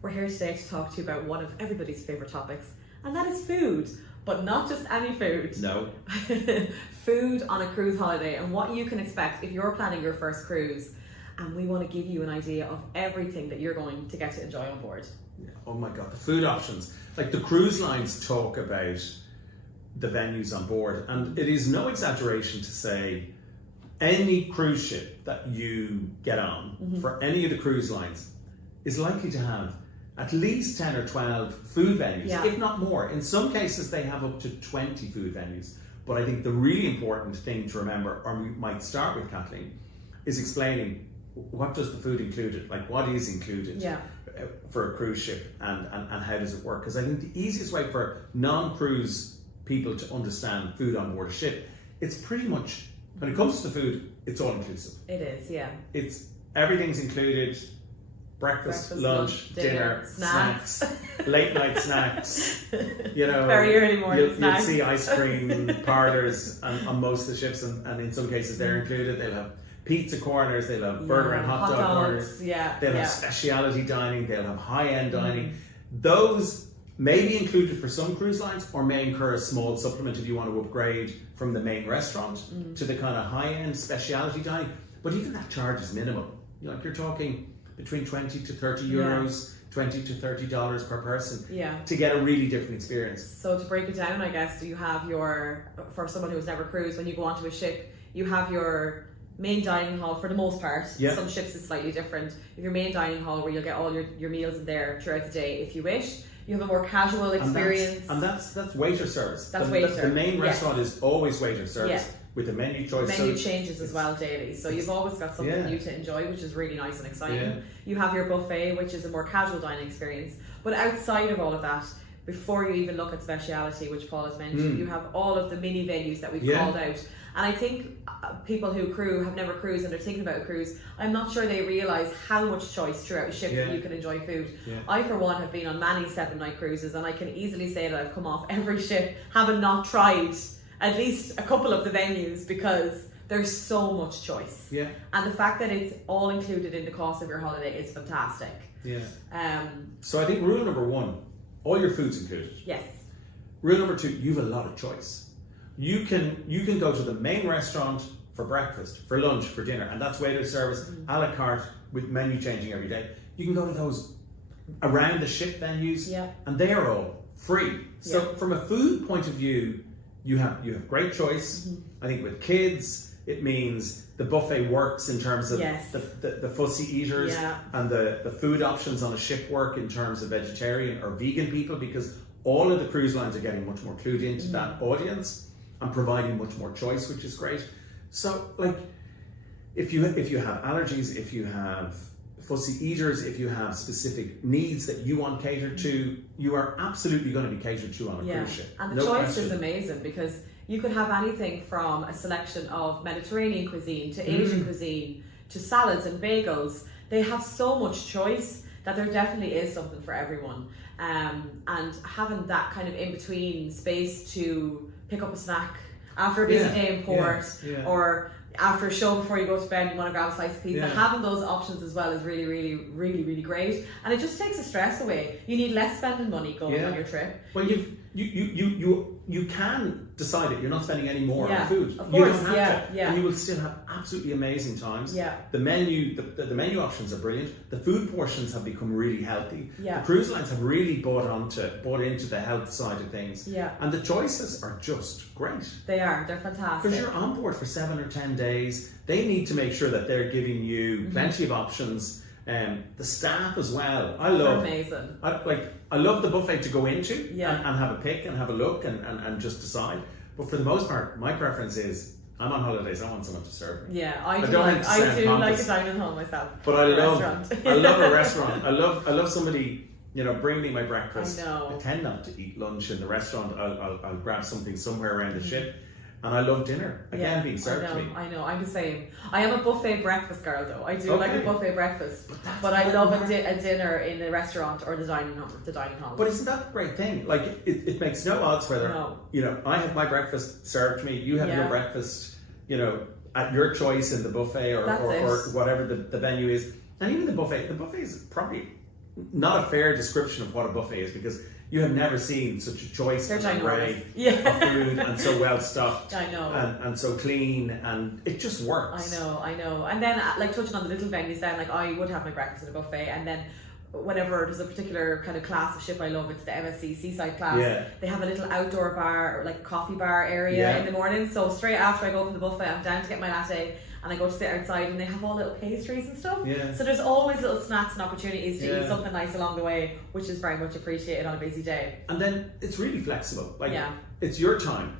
We're here today to talk to you about one of everybody's favourite topics, and that is food. But not just any food. No. Food on a cruise holiday and what you can expect if you're planning your first cruise. And we want to give you an idea of everything that you're going to get to enjoy on board. Yeah. Oh my God, the food options. Like the cruise lines talk about the venues on board, and it is no exaggeration to say any cruise ship that you get on for any of the cruise lines is likely to have at least 10 or 12 food venues, if not more. In some cases, they have up to 20 food venues. But I think the really important thing to remember, or we might start with Kathleen, is explaining what does the food included, like what is included for a cruise ship and how does it work? Because I think the easiest way for non-cruise people to understand food on board a ship, it's pretty much, when it comes to the food, it's all inclusive. It is, yeah. Everything's included. Breakfast, lunch, dinner, snacks, late night snacks. You know, very early morning snacks. You'll see ice cream parlours on most of the ships, and in some cases they're included. They'll have pizza corners, they'll have burger and hot dog corners. They'll have speciality dining, they'll have high end dining. Those may be included for some cruise lines, or may incur a small supplement if you want to upgrade from the main restaurant to the kind of high end speciality dining. But even that charge is minimal. You know, if you're talking between 20 to 30 euros, $20 to $30 per person to get a really different experience. So to break it down, I guess, you have for someone who's never cruised, when you go onto a ship, you have your main dining hall for the most part. Some ships is slightly different. You have your main dining hall where you'll get all your meals in there throughout the day if you wish. You have a more casual experience. And that's waiter service. That's waiter. The main restaurant is always waiter service. With a menu choice. Menu changes as well daily, so you've always got something new to enjoy, which is really nice and exciting. You have your buffet, which is a more casual dining experience. But outside of all of that, before you even look at speciality, which Paul has mentioned, you have all of the mini venues that we've called out. And I think people who have never cruised and they're thinking about a cruise, I'm not sure they realise how much choice throughout a ship that you can enjoy food. I, for one, have been on many 7-night cruises, and I can easily say that I've come off every ship having not tried at least a couple of the venues, because there's so much choice. And the fact that it's all included in the cost of your holiday is fantastic. So I think rule number 1, all your food's included. Yes. Rule number 2, you have a lot of choice. You can go to the main restaurant for breakfast, for lunch, for dinner, and that's waiter service, a la carte, with menu changing every day. You can go to those around the ship venues, and they are all free. So from a food point of view, you have great choice. I think with kids, it means the buffet works in terms of the fussy eaters, and the food options on a ship work in terms of vegetarian or vegan people, because all of the cruise lines are getting much more clued into that audience and providing much more choice, which is great. So, like, if you have allergies, if you have fussy eaters, if you have specific needs that you want catered to, you are absolutely going to be catered to on a cruise ship. And the choice is amazing, because you could have anything from a selection of Mediterranean cuisine to Asian cuisine to salads and bagels. They have so much choice that there definitely is something for everyone. And having that kind of in-between space to pick up a snack after a busy day in port, or after a show before you go to bed and you want to grab a slice of pizza, having those options as well is really, really, really, really great. And it just takes the stress away. You need less spending money going on your trip. Well, you can decide it. You're not spending any more on food. Of course, you don't have to, and you will still have absolutely amazing times. The menu, the menu options are brilliant. The food portions have become really healthy. The cruise lines have really bought into the health side of things. And the choices are just great. They're fantastic. Because you're on board for 7 or 10 days. They need to make sure that they're giving you plenty of options. The staff as well. They're amazing. I love the buffet to go into and have a pick and have a look and just decide. But for the most part, my preference is, I'm on holidays, I want someone to serve me. I do like a dining hall myself. But I love a restaurant. I love somebody, bring me my breakfast. I tend not to eat lunch in the restaurant. I'll grab something somewhere around the ship. And I love dinner, again, being served to me. I know, I'm the same. I am a buffet breakfast girl, though. I do like a buffet breakfast, but I love a dinner in the restaurant or the dining hall. But isn't that a great thing? Like, it makes no odds whether, I have my breakfast served to me, you have your breakfast, at your choice in the buffet or whatever the venue is. And even the buffet is probably not a fair description of what a buffet is, because you have never seen such a choice and array of food, and so well stuffed. I know. And so clean, and it just works. I know. And then, like, touching on the little venues, then, like, I would have my breakfast at a buffet, and then whenever there's a particular kind of class of ship I love, it's the MSc Seaside class. They have a little outdoor bar, or like coffee bar area in the morning. So straight after I go from the buffet, I'm down to get my latte, and I go to sit outside, and they have all little pastries and stuff. So there's always little snacks and opportunities to eat something nice along the way, which is very much appreciated on a busy day. And then it's really flexible. Like, it's your time.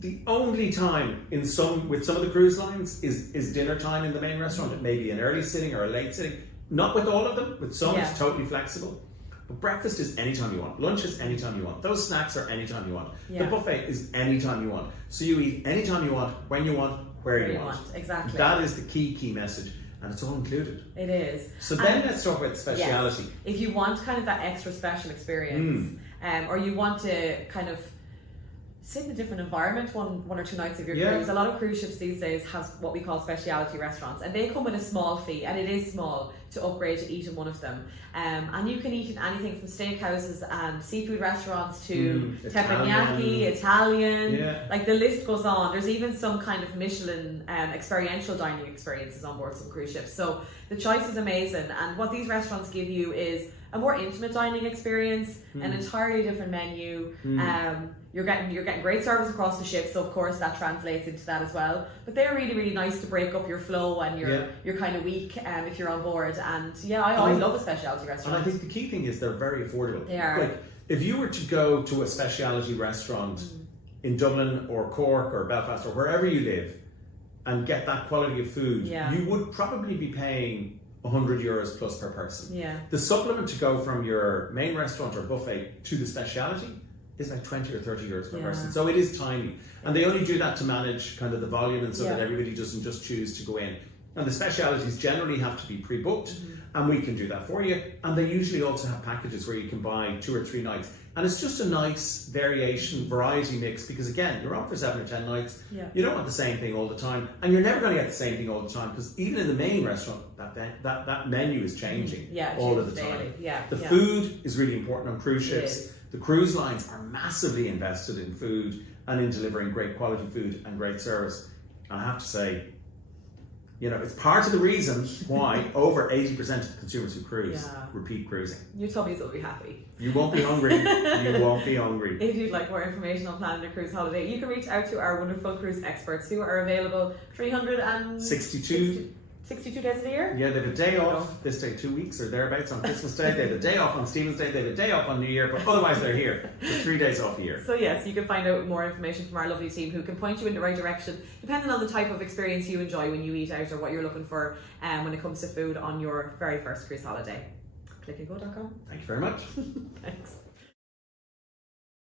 The only time with some of the cruise lines is dinner time in the main restaurant. It may be an early sitting or a late sitting. Not with all of them. With some, it's totally flexible. But breakfast is anytime you want. Lunch is anytime you want. Those snacks are anytime you want. The buffet is anytime you want. So you eat anytime you want, when you want, where you want. Exactly. That is the key message, and it's all included. It is. So then let's talk about speciality. If you want kind of that extra special experience, or you want to kind of sit in a different environment one or two nights of your cruise. A lot of cruise ships these days have what we call speciality restaurants, and they come with a small fee, and it is small to upgrade to eat in one of them. And you can eat in anything from steakhouses and seafood restaurants to teppanyaki, Italian. Like, the list goes on. There's even some kind of Michelin experiential dining experiences on board some cruise ships. So the choice is amazing, and what these restaurants give you is a more intimate dining experience, an entirely different menu. You're getting great service across the ship, so of course that translates into that as well. But they're really, really nice to break up your flow and your kind of week if you're on board. And I always love a specialty restaurant. And I think the key thing is they're very affordable. They are. Like, if you were to go to a specialty restaurant in Dublin or Cork or Belfast or wherever you live and get that quality of food, you would probably be paying €100 plus per person. The supplement to go from your main restaurant or buffet to the speciality is like €20 or €30 per person. So it is tiny. And they only do that to manage kind of the volume, and so that everybody doesn't just choose to go in. And the specialities generally have to be pre-booked, and we can do that for you. And they usually also have packages where you can buy 2 or 3 nights. And it's just a nice variation, variety mix, because again, you're on for 7 or 10 nights. You don't want the same thing all the time, and you're never going to get the same thing all the time, because even in the main restaurant, that menu is changing all of the time. The food is really important on cruise ships. The cruise lines are massively invested in food and in delivering great quality food and great service. And I have to say, it's part of the reason why over 80% of the consumers who cruise repeat cruising. Your tummies will be happy. You won't be hungry. You won't be hungry. If you'd like more information on planning a cruise holiday, you can reach out to our wonderful cruise experts who are available 362 days of the year. Yeah, they have a day off this day, 2 weeks or thereabouts on Christmas Day. They have a day off on Stephen's Day. They have a day off on New Year, but otherwise they're here for 3 days off a year. So yes, you can find out more information from our lovely team, who can point you in the right direction depending on the type of experience you enjoy when you eat out, or what you're looking for when it comes to food on your very first cruise holiday. Click&Go.com. Thank you very much. Thanks.